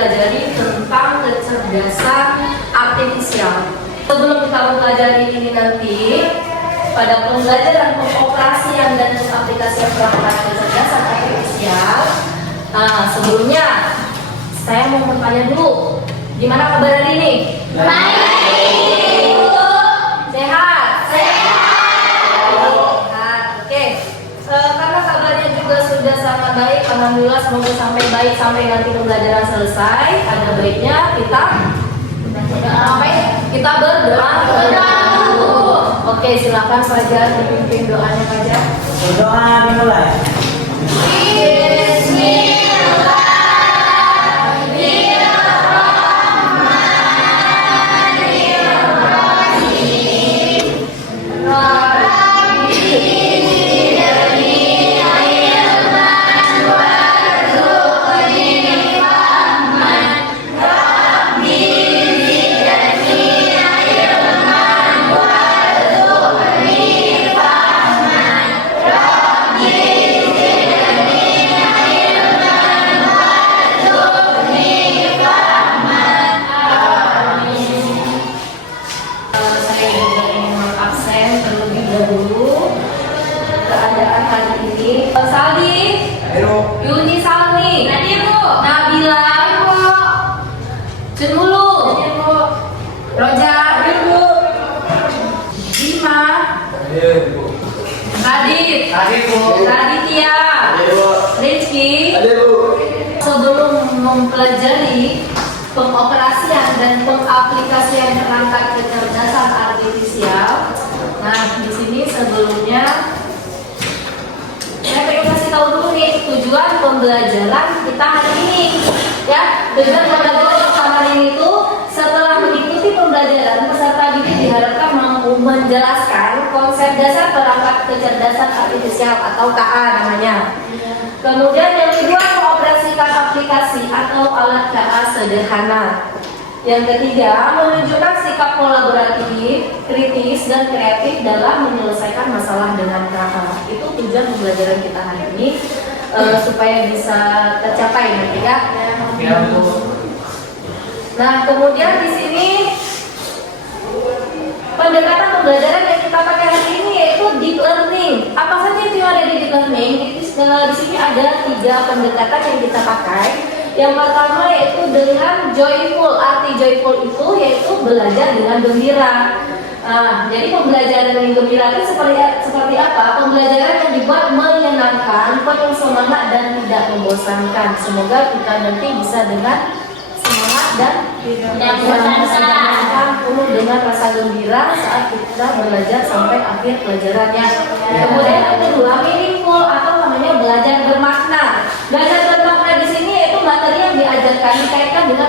mempelajari tentang kecerdasan artifisial. Sebelum kita mempelajari ini nanti, pada pembelajaran pengoperasian dan pengaplikasian perangkat kecerdasan artifisial, sebelumnya saya mau bertanya dulu, gimana kabar hari ini? Baik. Sehat? Sehat. Oke. Karena kabarnya juga sudah sangat baik, alhamdulillah, semoga sampai baik sampai nanti pembelajaran selesai. Ada baiknya kita berdoa. Oke, silakan Fajar dipimpin doanya Fajar. Berdoa dimulai. Raditya, Rizky. Sebelum mempelajari pengoperasian dan pengaplikasian perangkat kecerdasan artifisial, nah di sini sebelumnya saya pengen kasih tahu dulu nih tujuan pembelajaran kita hari ini. Ya, tujuan pembelajaran kita hari ini itu setelah mengikuti pembelajaran, peserta didik diharapkan mampu menjelaskan konsep dasar perangkat kecerdasan artifisial atau KA namanya. Kemudian yang kedua, mengoperasikan aplikasi atau alat KA sederhana. Yang ketiga, menunjukkan sikap kolaboratif, kritis, dan kreatif dalam menyelesaikan masalah dengan KA. Itu tujuan pembelajaran kita hari ini, supaya bisa tercapai nanti ya. Nah, kemudian di sini pendekatan pembelajaran yang kita pakai hari ini yaitu deep learning. Apa saja itu yang ada di deep learning? Di sini ada 3 pendekatan yang kita pakai. Yang pertama yaitu dengan joyful. Arti joyful itu yaitu belajar dengan gembira. Jadi pembelajaran yang gembira itu seperti apa? Pembelajaran yang dibuat menyenangkan, penuh semangat dan tidak membosankan. Semoga kita nanti bisa dengan semangat dan penuh dengan rasa gembira saat kita belajar sampai akhir pelajarannya. Kemudian yang kedua, meaningful atau namanya belajar bermakna. Belajar bermakna di sini yaitu materi yang diajarkan dikaitkan dengan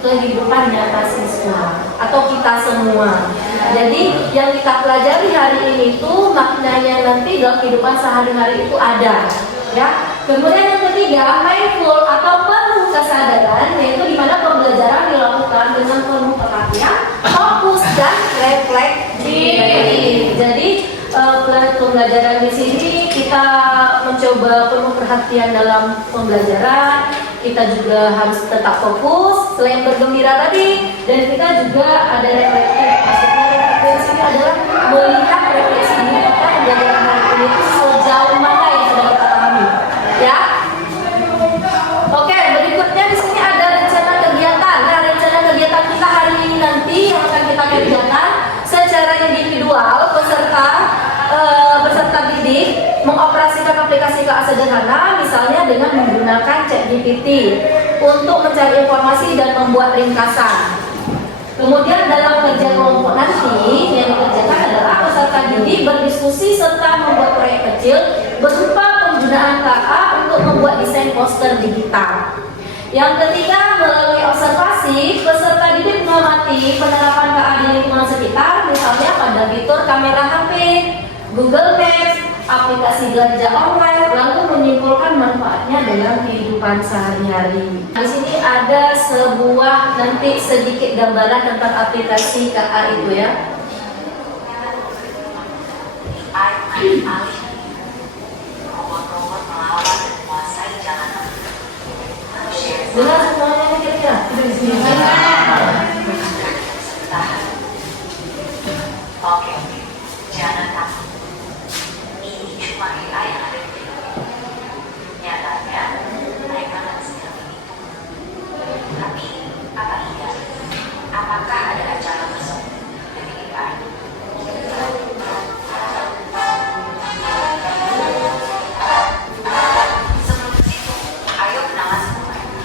kehidupan nyata siswa atau kita semua. Jadi yang kita pelajari hari ini itu maknanya nanti dalam kehidupan sehari-hari itu ada. Ya. Kemudian yang ketiga, mindful atau penuh kesadaran, yaitu di mana pembelajaran dilakukan dengan penuh perhatian, fokus dan refleksi. Jadi pembelajaran di sini kita mencoba penuh perhatian dalam pembelajaran. Kita juga harus tetap fokus selain bergembira tadi, dan kita juga ada refleksi. Maksudnya refleksi ini adalah melihat refleksi diri kita pembelajaran hari ini itu sejauh mana yang sudah kita pahami. Ya. Oke, berikutnya di sini ada rencana kegiatan. Nah, rencana kegiatan kita hari ini nanti yang akan kita kerjakan secara individual peserta didik mengoperasikan aplikasi KA sederhana, misalnya dengan menggunakan ChatGPT untuk mencari informasi dan membuat ringkasan. Kemudian dalam kerja kelompok nanti yang dikerjakan adalah peserta didik berdiskusi serta membuat proyek kecil berupa penggunaan KA untuk membuat desain poster digital. Yang ketiga, melalui observasi, peserta didik mengamati penerapan KA di lingkungan sekitar, misalnya pada fitur kamera HP, Google Maps, aplikasi belanja online, lalu menyimpulkan manfaatnya dalam kehidupan sehari-hari. Di sini ada sebuah nanti sedikit gambaran tentang aplikasi KA itu ya. Dengan semuanya kira-kira kira-kira? Oke, jangan takut. Ini cuma AI yang ada di film. Nyatanya, mereka nggak sedang itu. Tapi, apa iya? Apakah ada acara besok dari AI? Sebelum itu, ayo kenalan sama mereka.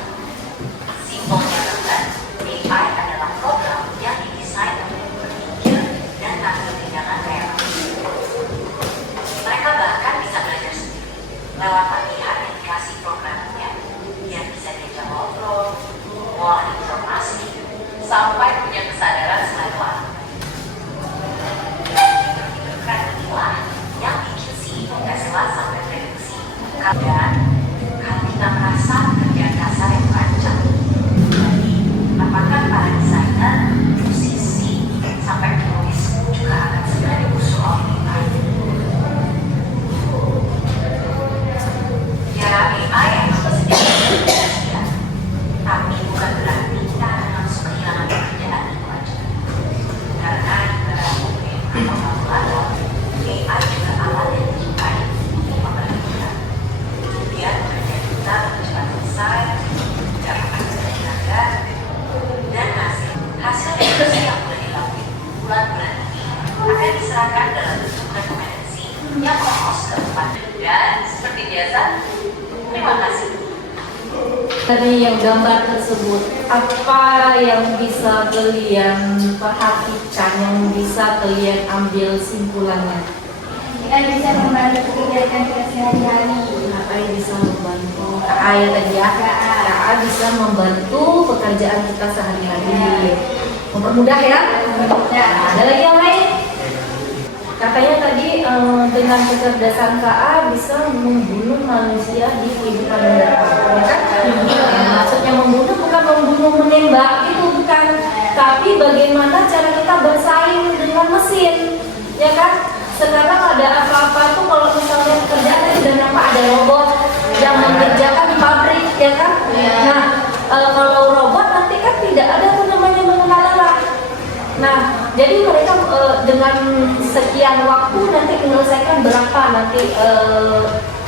Simpelnya kan, AI adalah program yang didesain untuk berpikir dan mengambil tindakan kayak manusia. Mereka bahkan bisa belajar sendiri lewat latihan yang dikasih programnya, yang bisa diajak ngobrol, mengolah informasi, sampai punya kesadaran selalu alam. Keren inilah yang bikin CEO Tesla sampai prediksi. Dan kalau kita merasa kerjaan kasar yang terancam, jadi apakah para desainer, musisi, sampai penulis juga akan segera diusung oleh AI? Ya, AI emang sedikit berbeda, tapi bukan berarti kita akan langsung kehilangan pekerjaan itu aja. Karena ibarat mungkin atau kamu lalu, AI juga alat yang dipakai untuk membantu kita. Kemudian pekerjaan kita lebih cepat selesai, tidak akan tenaga, dan hasil diskusi yang sudah dilakukan bulan-bulan ini akan diserahkan dalam bentuk rekomendasi yang lolos ke tempat. Dan seperti biasa, terima kasih. Dari yang gambar tersebut, apa yang bisa kalian perhatikan, yang bisa kalian ambil simpulannya? Kita bisa membantu kegiatan kita sehari-hari. Apa yang bisa membantu? KA ya tadi ya, KA bisa membantu pekerjaan kita sehari-hari. Mempermudah ya? Ya. Ada lagi yang lain? Katanya tadi dengan kecerdasan KA bisa membunuh manusia di kehidupan mendatang, ya kan? Maksudnya membunuh bukan membunuh menembak, itu bukan. Tapi bagaimana cara kita bersaing dengan mesin, ya kan? Sekarang ada apa-apa tuh kalau misalnya pekerjaan sudah nampak ada robot yang mengerjakan di pabrik, ya kan? Nah, kalau robot nanti kan tidak ada tuh namanya mengenal lelah. Nah, jadi mereka dengan sekian waktu nanti menyelesaikan berapa nanti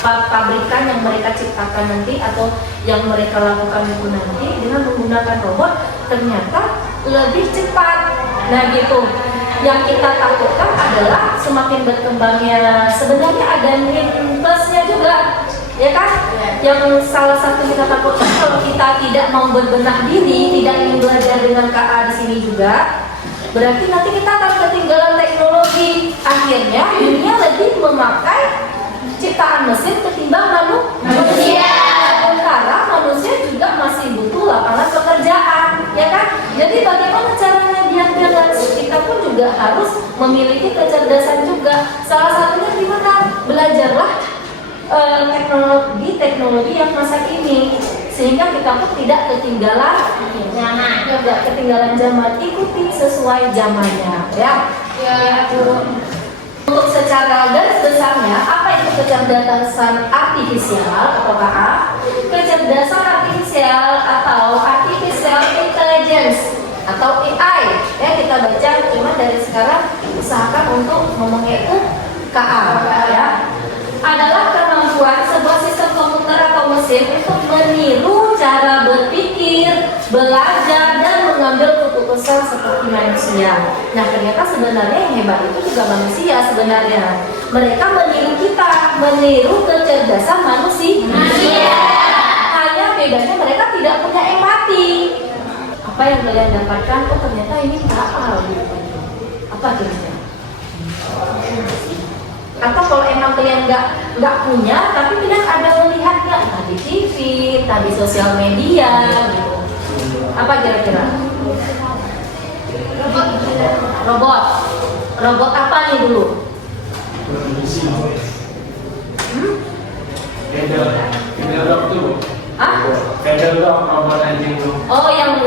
pabrikan yang mereka ciptakan nanti atau yang mereka lakukan itu nanti dengan menggunakan robot ternyata lebih cepat. Nah gitu. Yang kita takutkan adalah semakin berkembangnya, sebenarnya ada plusnya juga, ya kan? Yang salah satu kita takutkan kalau kita tidak mau berbenah diri, tidak ingin belajar dengan KA di sini juga, berarti nanti kita akan ketinggalan teknologi. Akhirnya dunia lebih memakai ciptaan mesin ketimbang manusia. Sementara manusia juga masih butuh lapangan pekerjaan, ya kan? Jadi bagaimana caranya biar kita pun juga harus memiliki kecerdasan juga. Salah satunya gimana? Belajarlah teknologi yang masa ini, sehingga kita pun tidak ketinggalan zaman, ikuti sesuai zamannya, ya. Untuk secara garis besarnya, apa itu kecerdasan artifisial atau KA? Kecerdasan artifisial atau artificial intelligence atau AI, ya kita baca, cuma dari sekarang usahakan untuk ngomongnya itu KA, ya. Adalah kemampuan sebuah sistem komputer atau mesin untuk meniru cara berpikir, belajar, dan mengambil keputusan seperti manusia. Nah ternyata sebenarnya yang hebat itu juga manusia sebenarnya. Mereka meniru kita, meniru kecerdasan manusia. Hanya bedanya mereka tidak punya empati. Apa yang kalian dapatkan? Oh ternyata ini KA. Apa kira-kira? Atau kalau emang kalian nggak punya, tapi kalian ada melihatnya entah di TV, entah di sosial media, gitu. Apa kira-kira? Robot apa nih dulu? Dog tuh. Hah? Dog, robot anjing tuh. Oh, yang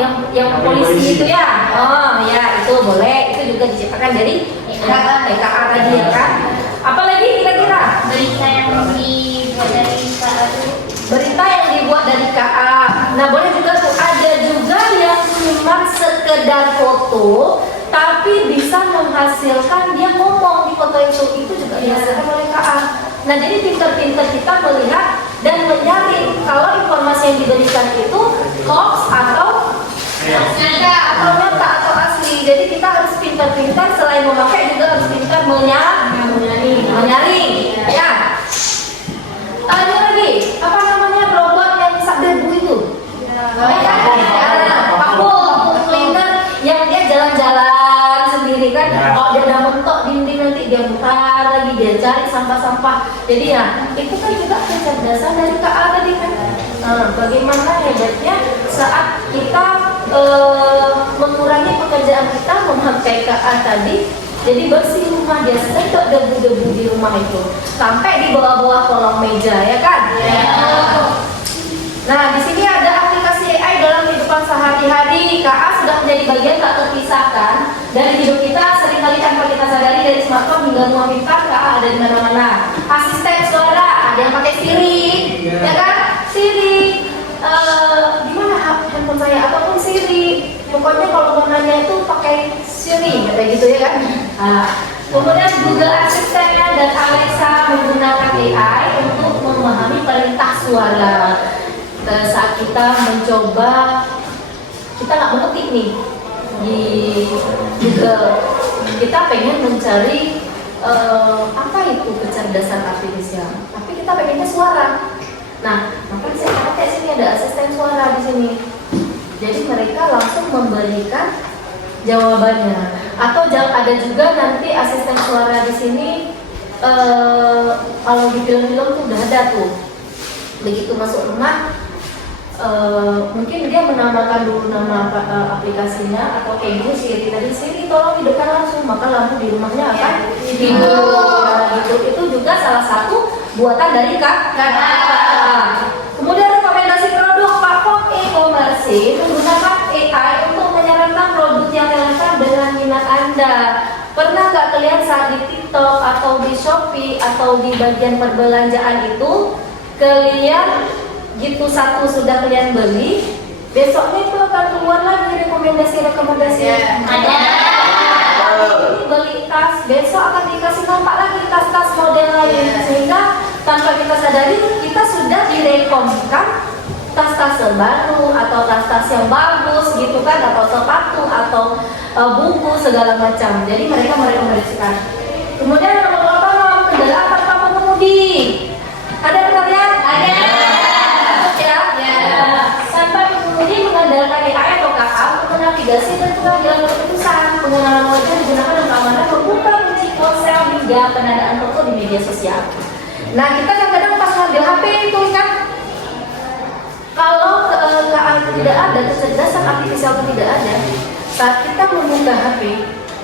polisi itu ya? Oh ya, itu boleh. Itu juga diciptakan dari TKA tadi ya kan? Apalagi kira-kira? Berita yang dibuat dari KA itu. Berita yang dibuat dari KA. Nah boleh juga tuh, ada juga sekedar foto, tapi bisa menghasilkan dia ngomong di foto itu juga dihasilkan oleh KA. Nah, jadi pinter-pinter kita melihat dan menyaring kalau informasi yang diberikan itu hoax atau nyata atau asli. Jadi kita harus pintar-pintar, selain memakai juga harus pintar menyaring. Ya. Ada lagi, apa namanya robot yang sak debu itu? Vacuum cleaner yang dia jalan-jalan sendiri kan. Kalau dia udah mentok dinding nanti dia putar lagi, dia cari sampah-sampah. Jadi ya, itu kan juga kecerdasan dari KA tadi kan. Nah, bagaimana hebatnya saat kita mengurangi pekerjaan kita memakai KA tadi, jadi bersih rumah, dia sedot debu-debu di rumah itu sampai di bawah-bawah kolong meja, ya kan? Nah, di sini ada aplikasi AI dalam kehidupan sehari-hari. KA sudah menjadi bagian tak terpisahkan dari hidup kita. Seringkali tanpa kita sadari, dari smartphone hingga rumah pintar, KA ada di mana-mana. Asisten suara, ada yang pakai Siri, ya kan? Siri, di mana handphone saya ataupun Siri. Pokoknya kalau mau nanya itu pakai Siri, kayak gitu ya kan? Nah, kemudian Google Assistant dan Alexa menggunakan AI untuk memahami perintah suara. Saat kita mencoba, kita nggak mengetik nih di Google, kita pengen mencari apa itu kecerdasan artifisial, tapi kita pengennya suara. Nah, maka saya pakai sini ada asisten suara di sini. Jadi mereka langsung memberikan jawabannya. Atau ada juga nanti asisten suara di sini, kalau di film-film tuh udah ada tuh. Begitu masuk rumah, mungkin dia menambahkan dulu nama aplikasinya atau kayak gitu Siri tadi, Siri tolong hidupkan langsung, maka lampu di rumahnya akan hidup. Gitu. Itu juga salah satu buatan dari KA. Kemudian rekomendasi produk, platform e-commerce menggunakan AI untuk menyarankan produk yang relevan dengan minat Anda. Pernah nggak kalian saat di TikTok atau di Shopee atau di bagian perbelanjaan itu, kalian gitu satu sudah kalian beli, besoknya itu akan keluar lagi rekomendasi. Ada. Ini beli tas, besok akan dikasih nampak lagi tas-tas model lain, sehingga tanpa kita sadari kita sudah direkomkan tas-tas terbaru atau tas-tas yang bagus gitu kan, atau sepatu atau buku segala macam. Jadi mereka merekomendasikan. Kemudian nomor 8, kendaraan tanpa pengemudi. Ada kalian? Ada. Sampai pengemudi mengandalkan AI atau KA untuk menavigasi dan pengambilan keputusan. Penggunaan wajah digunakan untuk keamanan, membuka kunci ponsel hingga pendanaan toko di media sosial. Nah, kita kadang-kadang pas ngambil HP itu kan, kalau KA tidak ada, kecerdasan artifisial itu tidak ada, saat kita membuka HP,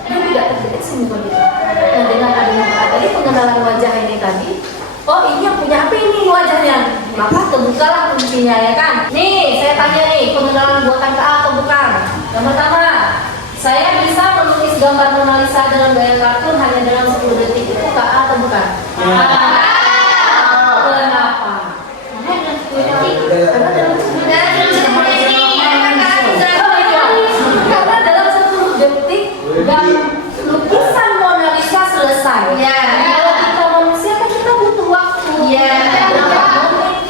dia tidak terdeteksi muka kita. Dan dengan adanya KA tadi, pengenalan wajah ini tadi, oh ini yang punya HP ini wajahnya, maka kebukalah kuncinya, ya kan? Nih, saya tanya nih, pengenalan buatan KA atau bukan? Yang pertama, saya bisa melukis gambar Mona Lisa dalam gaya kartun hanya dalam 10 detik. Itu KA atau bukan? Kenapa? Karena dalam 10 detik dan lukisan Mona Lisa selesai. Kalau kita manusia kan kita butuh waktu.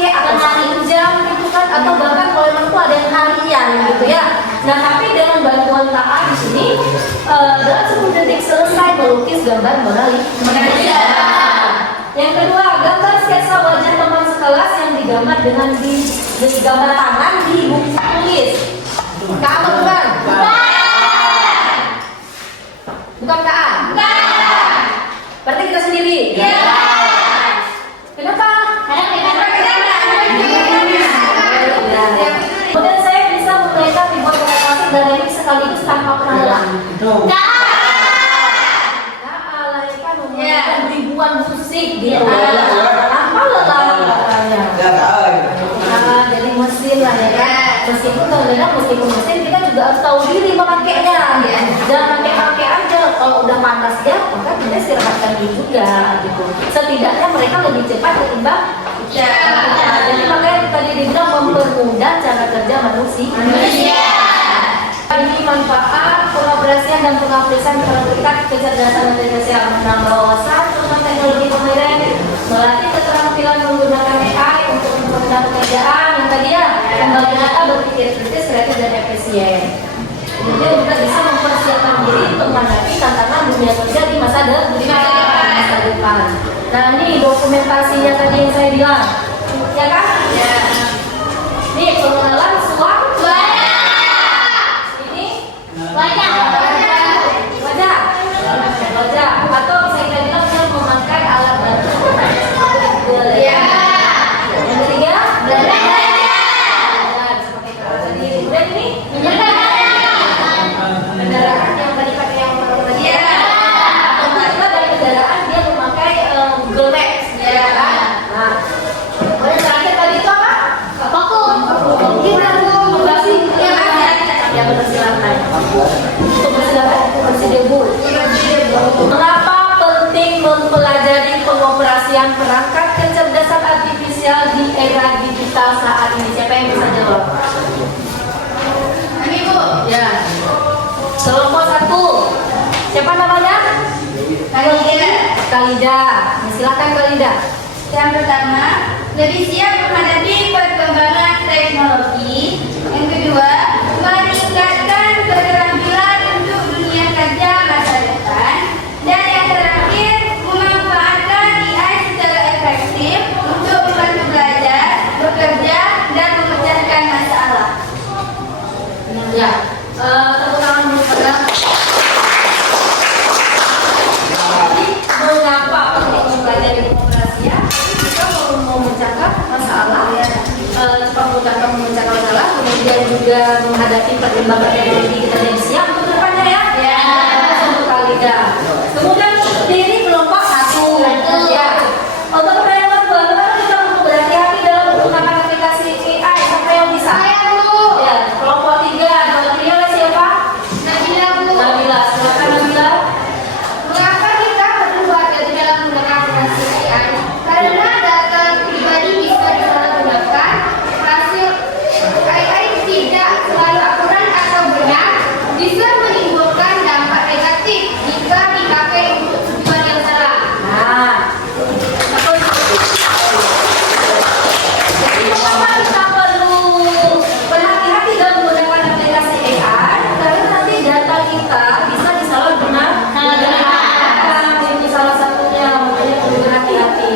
Atau hari jam gitu kan, atau bahkan kalau memang itu ada yang harian gitu ya. Nah, tapi dengan bantuan KA di sini dalam 10 detik selesai melukis gambar Mona Lisa. Yang kedua, gambar sketsa wajah teman sekelas yang digambar dengan gambar tangan di buku tulis. KA atau bukan? Bukan KA? Bukan. Berarti kita sendiri? Iya. Kenapa? Kemudian saya bisa mengaitkan ribuan kata-kata dan remix sekaligus tanpa pernah lelah. KA lahirkan menggunakan ribuan musik gitu. Tanpa lelah. Jadi mesin lah ya kan. Meskipun kadang-kadang meskipun mesin kita juga harus tahu diri memakainya. Jangan pakai aja. Kalau udah panas ya, maka kita istirahatkan dulu juga gitu. Setidaknya mereka lebih cepat ketimbang jadi makanya tadi dibilang mempermudah cara kerja manusia. Ini manfaat pengoperasian dan pengaplikasian perangkat kecerdasan artifisial menambah wawasan tentang teknologi pembayaran, melatih keterampilan menggunakan AI untuk mempermudah pekerjaan yang tadi ya, membantu kita berpikir kritis, kreatif dan efisien. Kemudian kita bisa mempersiapkan diri untuk menghadapi tantangan dunia kerja di masa depan. Nah ini dokumentasinya tadi yang saya bilang, ya kan? Ya. Ini pengenalan suara. Ini wajah. Atau bisa kita bilang yang memakai alat bantu. Ya. Yang ketiga, belajar. Seperti itu. Jadi kemudian ini kendaraan yang tadi pakai yang tadi ya. Atau dari kendaraan dia memakai Google Maps, ya kan? Nah, kemudian terakhir tadi itu apa? Vakum. Kita membatasi yang bersilakan. Untuk bersih debu. Mengapa penting mempelajari pengoperasian perangkat kecerdasan artifisial di era digital saat ini? Siapa yang bisa jawab? Ibu. Ya. Kelompok 1. Siapa namanya? Kalida. Silakan Kalida. Yang pertama, lebih siap menghadapi perkembangan teknologi. Yang kedua, meningkatkan keterampilan untuk dunia kerja masa depan. Dan yang terakhir, memanfaatkan AI secara efektif untuk membantu belajar, bekerja, dan memecahkan masalah. Ya. Tepuk tangan dulu pada. Jadi, mengapa penting mempelajari pengoperasian? Kita mau memecahkan masalah, memecahkan masalah, kemudian juga menghadapi perkembangan teknologi kita yang siap untuk depannya ya. Ya. Untuk Kalida. Kemudian diri kelompok 1. Ya. Untuk yang kedua, teman-teman kita perlu berhati-hati dalam menggunakan aplikasi AI. Siapa yang bisa? Ya. Kelompok 3. Nabila siapa? Nabila. Silakan Nabila. Mengapa kita perlu hati-hati dalam menggunakan aplikasi AI? Karena data pribadi bisa disalahgunakan. Hasil AI tidak selalu akurat atau benar, bisa menimbulkan dampak negatif jika dipakai untuk tujuan yang salah. Nah, jadi mengapa kita perlu berhati-hati dalam menggunakan aplikasi AI? Karena nanti data kita bisa disalahgunakan. Ini salah satunya, makanya perlu berhati-hati.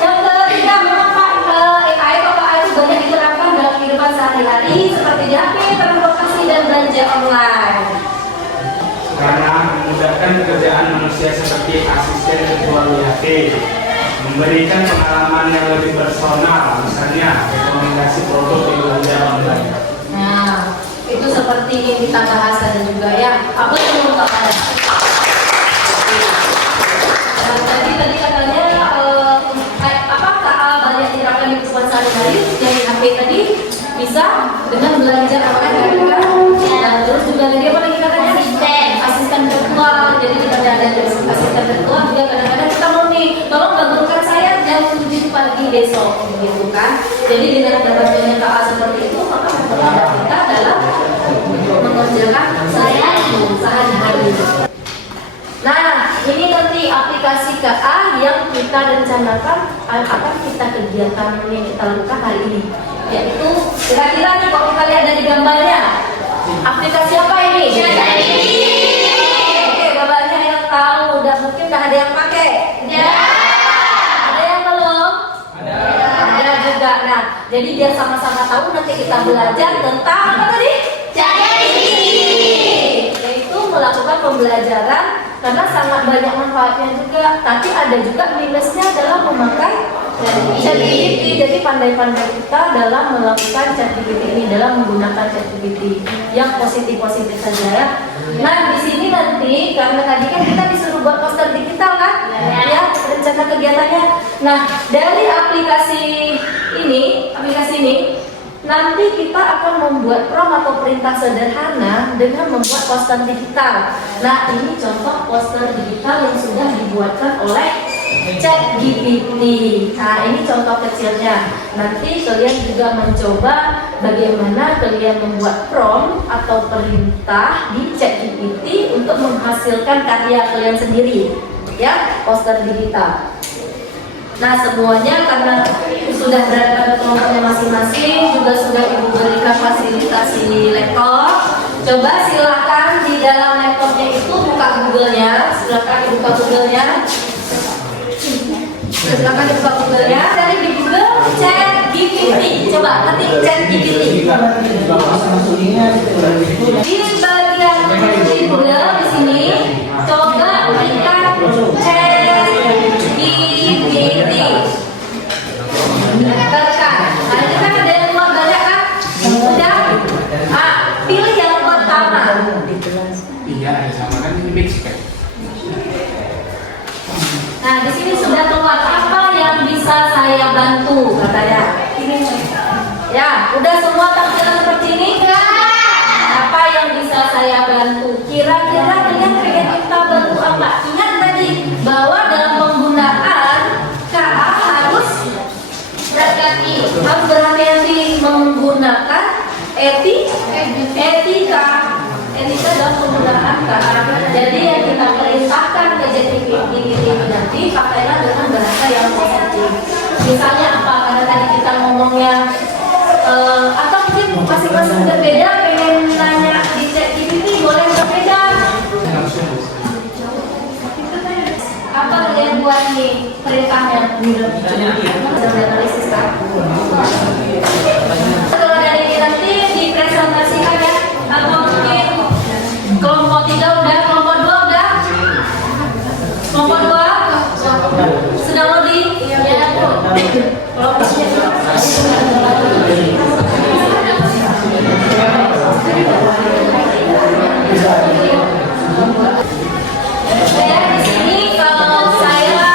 Yang ketiga, mengapa AI atau AI itu banyak diterapkan dalam kehidupan sehari-hari seperti di HP, transportasi dan belanja online. Karena memudahkan pekerjaan manusia seperti asisten virtual di HP, memberikan pengalaman yang lebih personal, misalnya rekomendasi produk di belanja online. Nah, itu seperti yang kita bahas tadi juga ya. Apa yang belum tahu? Tadi katanya apakah banyak diterapkan di kehidupan sehari-hari dari HP tadi bisa dengan belanja online kan? Nah, terus juga tadi apa lagi katanya? Asisten virtual. Jadi kita ada asisten virtual juga kadang-kadang kita mau nih, tolong gabungkan saya jam 7 pagi besok, gitu kan? Jadi dengan ada bantuannya KA seperti itu, maka mempermudah kita dalam mengerjakan sehari-hari. Nah, ini nanti aplikasi KA yang kita rencanakan akan kita kegiatan yang kita lakukan hari ini, yaitu kira-kira nih kalau kita lihat dari gambarnya, aplikasi apa ini? Oke, gambarnya yang tahu, udah mungkin udah ada yang pakai. Ada yang belum? Ada juga. Nah, jadi biar sama-sama tahu nanti kita belajar tentang apa tadi? Yaitu melakukan pembelajaran karena sangat banyak manfaatnya juga. Tapi ada juga minusnya dalam memakai ChatGPT. Jadi pandai-pandai kita dalam melakukan ChatGPT ini, dalam menggunakan ChatGPT yang positif-positif saja ya. Nah, di sini nanti karena tadi kan kita disuruh buat poster digital kan? Ya, rencana kegiatannya. Nah, dari aplikasi ini nanti kita akan membuat prompt atau perintah sederhana dengan membuat poster digital. Nah, ini contoh poster digital yang sudah dibuatkan oleh ChatGPT. Nah, ini contoh kecilnya. Nanti kalian juga mencoba bagaimana kalian membuat prompt atau perintah di ChatGPT untuk menghasilkan karya kalian sendiri, ya, poster digital. Nah, semuanya karena sudah berada pada kelompoknya masing-masing, juga sudah Ibu berikan fasilitasi laptop. Coba silakan di dalam laptopnya itu buka Google-nya, silakan dibuka Google-nya. Silakan dibuka Google-nya. Dari di Google ChatGPT. Coba ketik ChatGPT. Di bagian di Google di sini coba berikan ChatGPT. Tekan. Nah, ini kan ada yang luar banyak kan? Sudah. Ah, pilih yang pertama. Iya, ada sama kan ini mix kan. Nah, di sini sudah keluar apa yang bisa saya bantu katanya. Ya, udah semua tampilan seperti ini? Apa yang bisa saya bantu? Kira-kira kalian pengen minta bantu apa? Ingat tadi bahwa dalam penggunaan KA harus berhati-hati menggunakan etika dalam penggunaan KA. Jadi yang kita perintahkan ke ChatGPT nanti pakailah dengan bahasa yang positif. Misalnya apa? Karena tadi kita ngomongnya atau mungkin masing-masing berbeda, pengen nanya di ChatGPT boleh berbeda. Apa kalian buat nih perintahnya? Sudah analisis kan? Kalau dari ini nanti dipresentasikan ya, atau mungkin kelompok 3 udah, kelompok 2 udah, kelompok 2 sedang loading. Ya, kelompok saya di sini kalau saya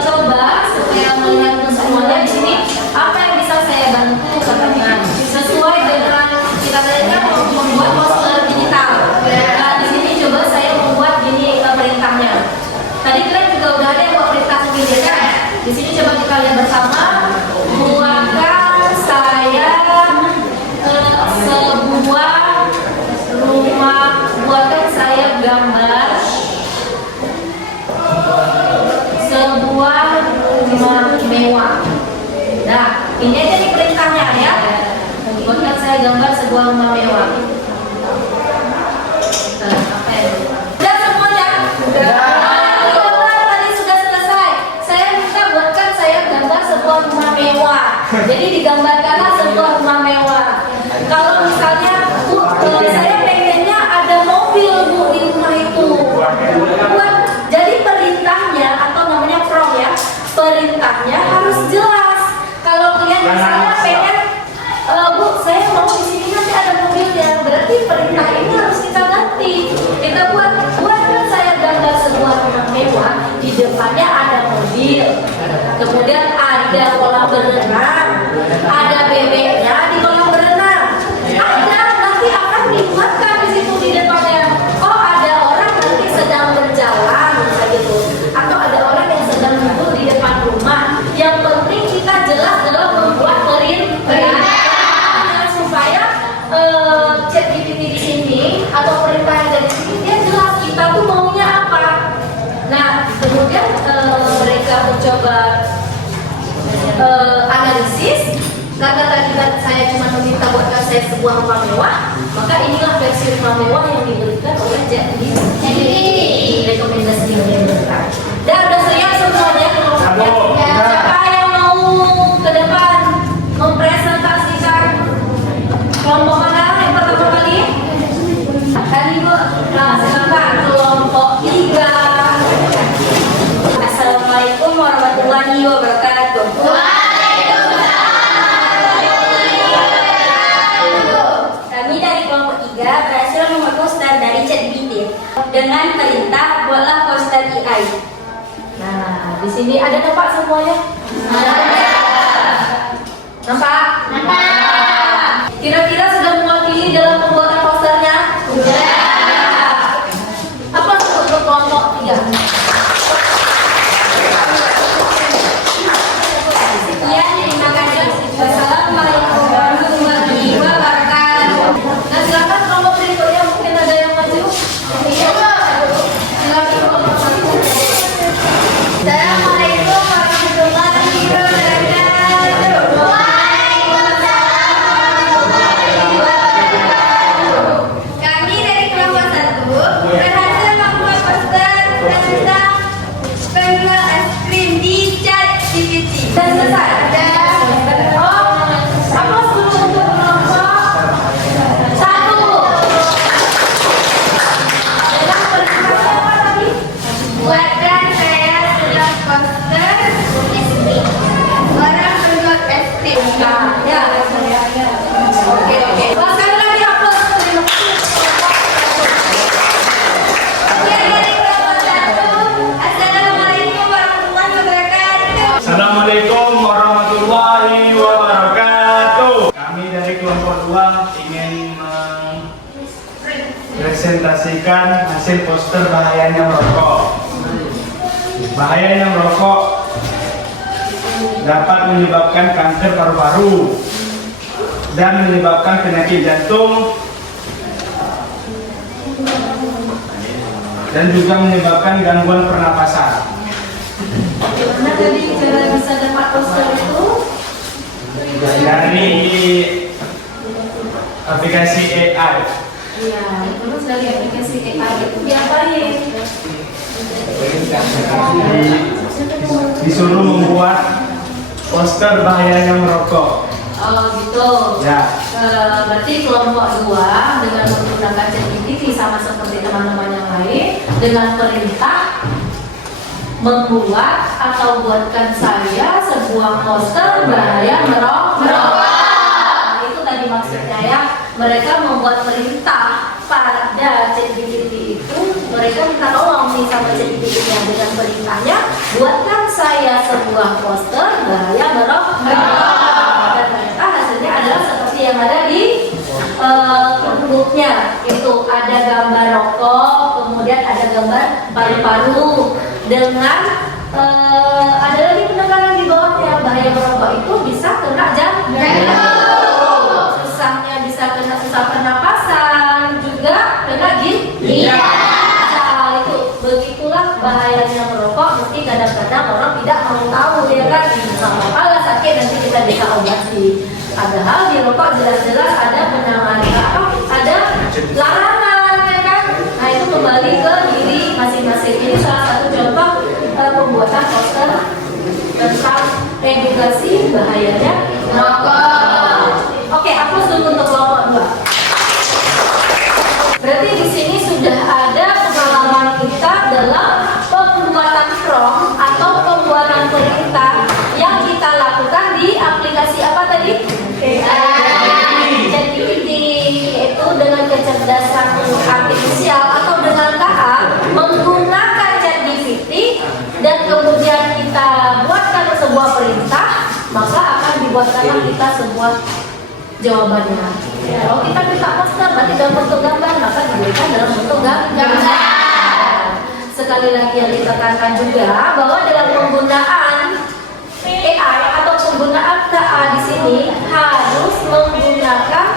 coba supaya melihat semuanya di sini apa yang bisa saya bantu katanya sesuai dengan kita tadinya membuat poster digital. Nah, di sini coba saya membuat gini perintahnya. Tadi kalian juga udah ada yang buat perintah sendiri kan? Di sini coba kita lihat bersama. Buatkan saya sebuah rumah, buatkan saya gambar sebuah rumah mewah. Nah, ini aja nih perintahnya ya. Buatkan saya gambar sebuah rumah mewah. Apa ya? Sudah semuanya? Sudah. Tadi sudah selesai. Saya minta buatkan saya gambar sebuah rumah mewah. Jadi digambarkanlah sebuah rumah mewah. Kalau misalnya saya pengennya ada mobil Bu di rumah itu. Jadi perintahnya atau namanya prompt ya, perintahnya harus jelas. Kalau kalian misalnya pengen, Bu, saya mau di sini nanti ada mobilnya, berarti perintah ini harus kita ganti. Kita buatkan saya gambar sebuah rumah mewah, di depannya ada mobil, kemudian ada kolam berenang, ada bebeknya di kolam berenang, ada nanti akan dibuatkan di situ di depannya. Oh, ada orang nanti sedang berjalan, misalnya gitu, atau ada orang yang sedang duduk di depan rumah. Yang penting kita jelas dalam membuat perintah supaya ChatGPT di sini atau perintah yang dari sini dia jelas kita tuh maunya apa. Nah, kemudian mereka mencoba analisis. Karena tadi saya cuma meminta buatkan saya sebuah rumah mewah, maka inilah versi rumah mewah yang diberikan oleh ChatGPT. Rekomendasi yang diberikan. Dan udah siap semuanya kelompoknya. Siapa yang mau ke depan mempresentasikan kelompok mana yang pertama kali? Kan Ibu, nah silakan kelompok 3. Assalamualaikum warahmatullahi wabarakatuh. Kami dari kelompok 3 berhasil membuat poster dari ChatGPT dengan perintah buatlah poster AI. Nah, di sini ada nampak semuanya? Nampak? Nampak. Kira-kira sudah mewakili dalam pembuatan posternya? Sudah. Apa sebut kelompok 3? presentasikan hasil poster bahayanya merokok. Bahayanya merokok dapat menyebabkan kanker paru-paru dan menyebabkan penyakit jantung dan juga menyebabkan gangguan pernapasan. Bagaimana tadi cara bisa dapat poster itu? Dari aplikasi AI. Iya, terus dari aplikasi AI itu diapain? Disuruh membuat poster bahayanya merokok. Oh gitu. Ya. Berarti kelompok 2 dengan menggunakan ChatGPT sama seperti teman-teman yang lain dengan perintah membuat atau buatkan saya sebuah poster bahaya merokok. Nah, itu tadi maksudnya ya. Mereka membuat perintah pada ChatGPT itu, mereka minta tolong nih sama ChatGPT-nya dengan perintahnya buatkan saya sebuah poster bahaya merokok. Dan ternyata hasilnya adalah seperti yang ada di booknya. Itu ada gambar rokok, kemudian ada gambar paru-paru dengan ada lagi penekanan di bawahnya. Bahaya merokok itu bisa kena jantung, susahnya bisa kena susah pernapasan, juga kena ginjal. Nah, itu begitulah bahayanya merokok. Mesti kadang-kadang orang tidak mau tahu, ya kan? Sama kepala sakit nanti kita bisa obati. Padahal di rokok jelas-jelas ada penanganan ada larangan, ya kan? Nah, itu kembali ke diri masing-masing. Ini salah satu contoh pembuatan poster tentang edukasi bahayanya merokok. Oke, hapus dulu untuk kelompok 2. Berarti di sini sudah ada pengalaman kita dalam pembuatan prompt atau pembuatan perintah yang kita lakukan di aplikasi apa tadi? ChatGPT, yaitu dengan kecerdasan artifisial atau dengan KA menggunakan ChatGPT dan kemudian kita buatkan sebuah perintah, maka akan dibuatkanlah kita sebuah jawabannya. Kalau kita minta poster berarti dalam bentuk gambar, maka diberikan dalam bentuk gambar. Sekali lagi yang ditekankan juga bahwa dalam penggunaan AI atau penggunaan KA di sini harus menggunakan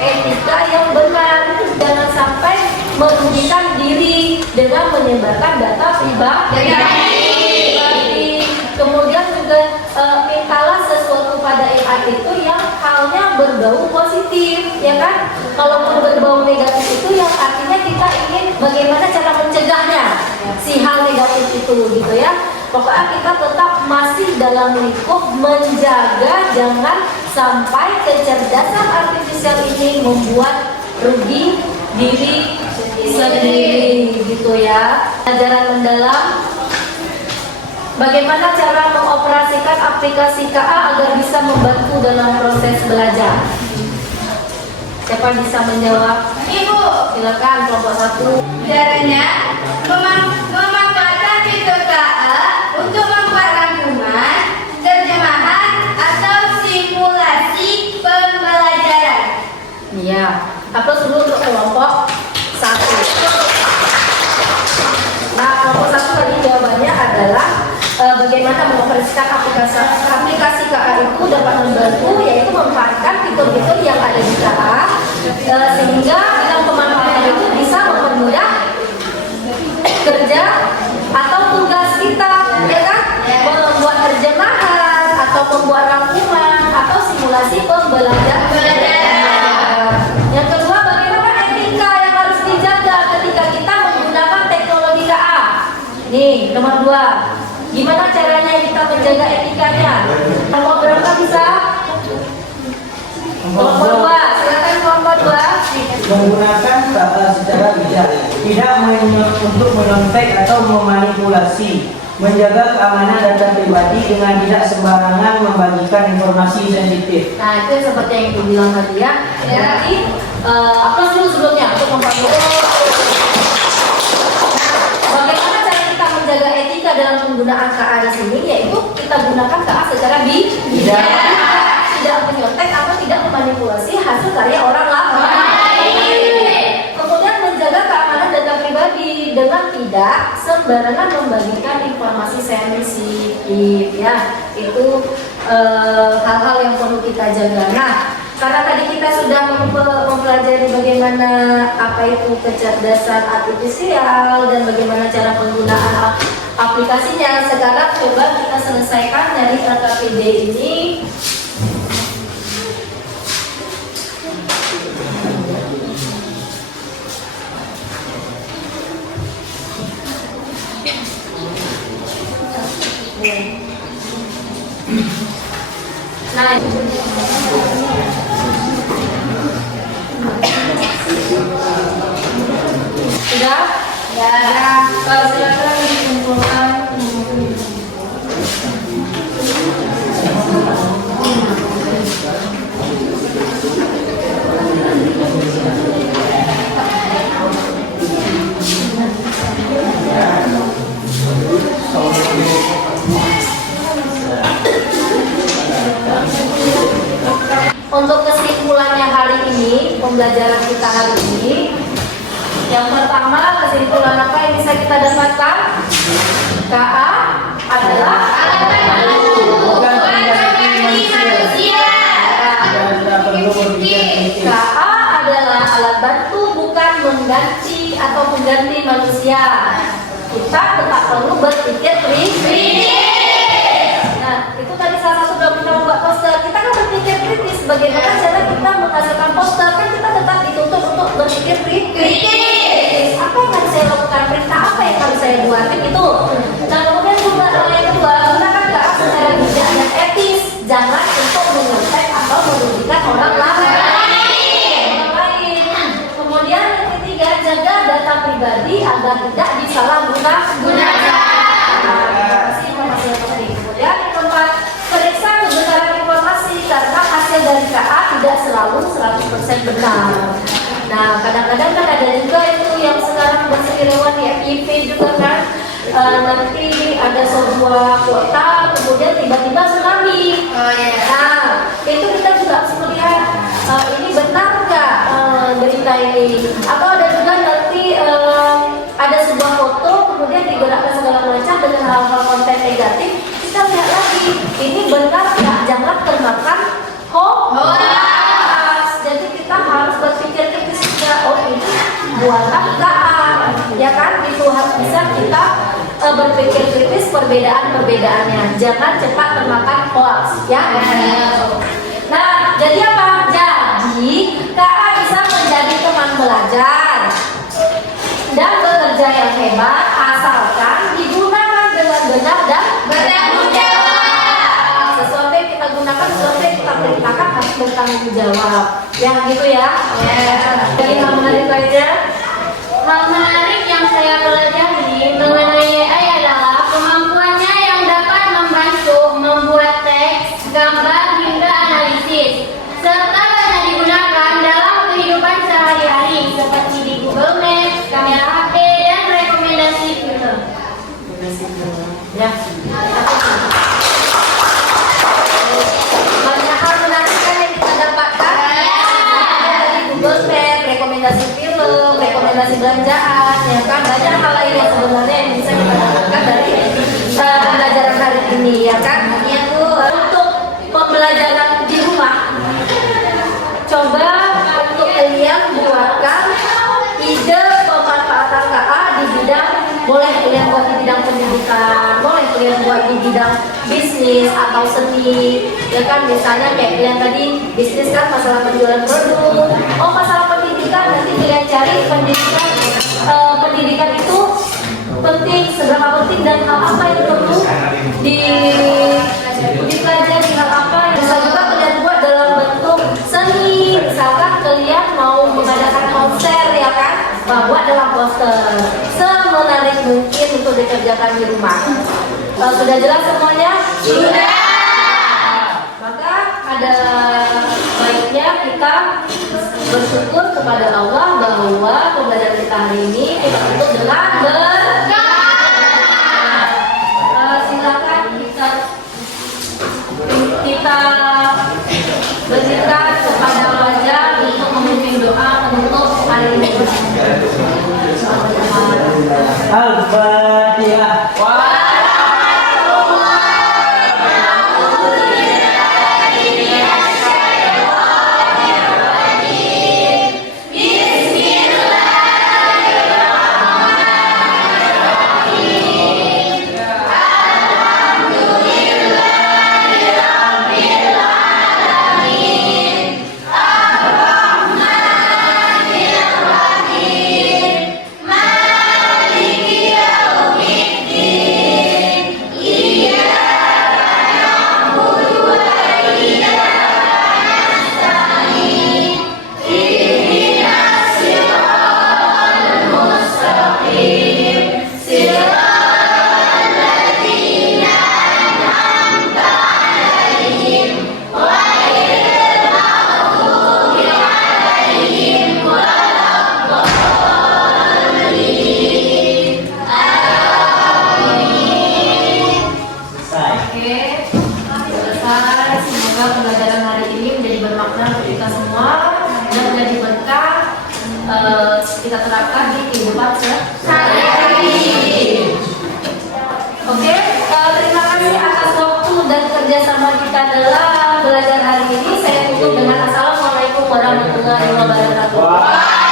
etika yang benar. Jangan sampai merugikan diri dengan menyebarkan data pribadi. Kemudian juga mintalah sesuatu pada AI itu yang halnya berbau positif, ya kan? Kalaupun berbau negatif itu yang artinya kita ingin bagaimana cara mencegahnya si hal negatif itu, gitu ya. Pokoknya kita tetap masih dalam lingkup menjaga jangan sampai kecerdasan artifisial ini membuat rugi diri sendiri, gitu ya. Ajaran mendalam. Bagaimana cara mengoperasikan aplikasi KA agar bisa membantu dalam proses belajar? Siapa bisa menjawab? Ibu, Silakan kelompok 1. caranya memanfaatkan fitur KA untuk membuat rangkuman, terjemahan, atau simulasi pembelajaran. Iya, upload dulu untuk kelompok 1. Nah, kelompok 1 tadi jawabannya adalah bagaimana mengoperasikan aplikasi KA itu dapat membantu, yaitu memanfaatkan fitur-fitur yang ada di KA sehingga dalam pemanfaatan itu bisa mempermudah kerja atau tugas kita, ya kan? Membuat terjemahan atau membuat rangkuman atau simulasi pembelajaran. Yang kedua, bagaimana etika yang harus dijaga ketika kita menggunakan teknologi KA? Nih, nomor 2. Gimana caranya kita menjaga etikanya? Kelompok berapa bisa? Kelompok 2. Silakan kelompok 2. Menggunakan KA secara bijak, tidak untuk menyontek atau memanipulasi, menjaga keamanan data pribadi dengan tidak sembarangan membagikan informasi sensitif. Nah, itu seperti yang Ibu bilang tadi ya. Berarti apa dulu sebelumnya untuk mempermudah. Bagaimana cara kita menjaga etika dalam penggunaan KA di sini? Yaitu kita gunakan KA secara bijak, tidak menyontek atau tidak memanipulasi hasil karya orang lain. Kemudian menjaga sembarangan membagikan informasi sensitif ya. Itu hal-hal yang perlu kita jaga. Nah, karena tadi kita sudah mempelajari bagaimana apa itu kecerdasan artifisial dan bagaimana cara penggunaan aplikasinya. Sekarang coba kita selesaikan dari KKPD ini. Nah, sudah? Ya. Silakan dikumpulkan. Untuk kesimpulannya hari ini, pembelajaran kita hari ini, yang pertama kesimpulan apa yang bisa kita dapatkan? KA adalah alat bantu bukan pengganti manusia. KA adalah alat bantu bukan mengganti atau mengganti manusia. Kita tetap perlu berpikir kritis. Nah, itu tadi salah satu dari kita membuat poster. Kita kan berpikir kritis. Bagaimana cara kita menghasilkan poster? Kan kita tetap dituntut untuk berpikir kritis. Apa yang harus saya lakukan? Perintah apa yang harus saya buat? Itu. Nah, kemudian juga yang kedua, gunakan KA secara bijak dan etis. Jangan untuk mengetek atau merugikan orang lain. Kemudian yang ketiga, jaga data pribadi agar tidak disalahgunakan. Kemudian yang keempat, periksa kebenaran informasi karena hasil dari KA tidak selalu 100% benar. Nah, kadang-kadang kan ada juga itu yang sekarang berseliweran ya, IP juga kan. Nanti ada sebuah kota, kemudian tiba-tiba tsunami. Nah, itu kita juga harus melihat ini benar nggak berita ini. Atau ada juga nanti ada sebuah foto, kemudian digerakkan segala macam dengan hal-hal konten negatif. Kita lihat lagi, ini benar nggak, jangan termakan hoax. Jadi kita harus berpikir kritis juga. Oh, ini buatan KA, ya kan? Itu harus bisa kita berpikir kritis perbedaan-perbedaannya. Jangan cepat termakan hoax, ya. Nah, jadi apa? Jadi KA bisa menjadi teman belajar dan bekerja yang hebat asalkan digunakan dengan benar dan bertanggung jawab. Sesuatu yang kita gunakan, sesuatu yang kita perintahkan harus bertanggung jawab. Ya gitu ya. Jadi hal menarik lainnya. Hal menarik yang saya pelajari mengenai AI adalah kemampuannya yang dapat membantu membuat teks, gambar, hingga analisis, serta banyak digunakan dalam kehidupan sehari-hari seperti di Google Maps, kamera HP, dan rekomendasi film. Ya. Banyak hal menarik kan yang kita dapatkan dari Google Maps, rekomendasi film, rekomendasi belanjaan, ya kan, banyak hal lain yang sebenarnya yang bisa kita dapatkan dari pembelajaran hari ini, ya kan. Untuk pembelajaran di rumah, coba untuk kalian buatkan ide pemanfaatan KA di bidang, boleh kalian buat di bidang pendidikan, boleh kalian buat di bidang bisnis atau seni, ya kan. Misalnya kayak kalian tadi bisnis kan masalah penjualan produk. Oh, masalah pendidikan nanti kalian cari pendidikan itu penting, seberapa penting dan hal apa yang perlu dipelajari, hal apa yang bisa juga kalian buat dalam bentuk seni. Misalkan kalian mau mengadakan konser, ya kan, buat dalam poster. Semenarik mungkin untuk dikerjakan di rumah. Sudah jelas semuanya? Sudah. Maka ada baiknya kita bersyukur kepada Allah bahwa pembelajaran kita hari ini kita tutup dengan silakan kita berikan kepada wajah untuk memimpin doa penutup hari ini. Al-Fatihah. Oke, selesai. Semoga pembelajaran hari ini menjadi bermakna untuk kita semua dan menjadi berkah kita terapkan di kehidupan sehari-hari. Oke, terima kasih atas waktu dan kerjasama kita dalam belajar hari ini. Saya tutup dengan assalamualaikum warahmatullahi wabarakatuh.